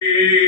Dhana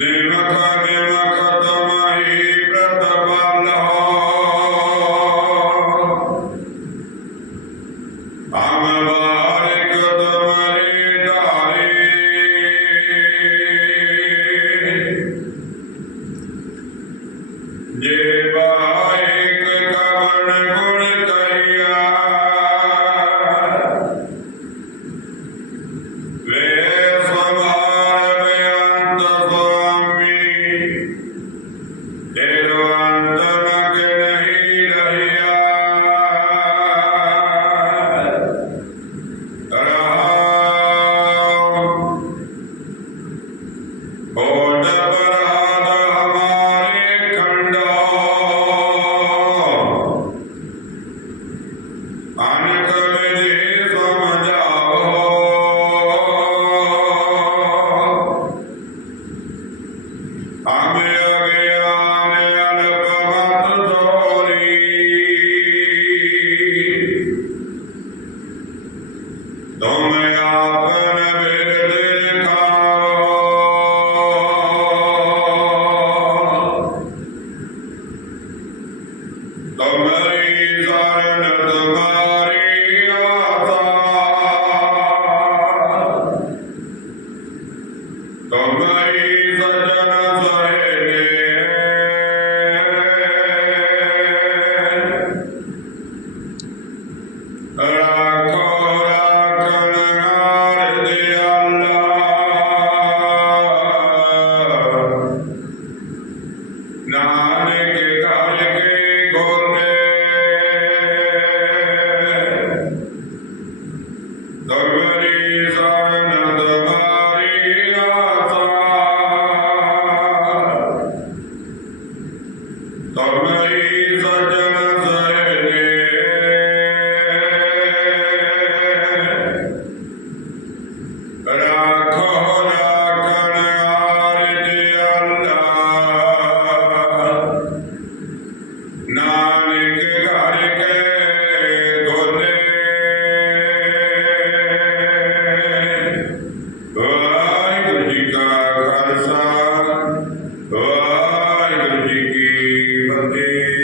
Devakadeva Don't make up.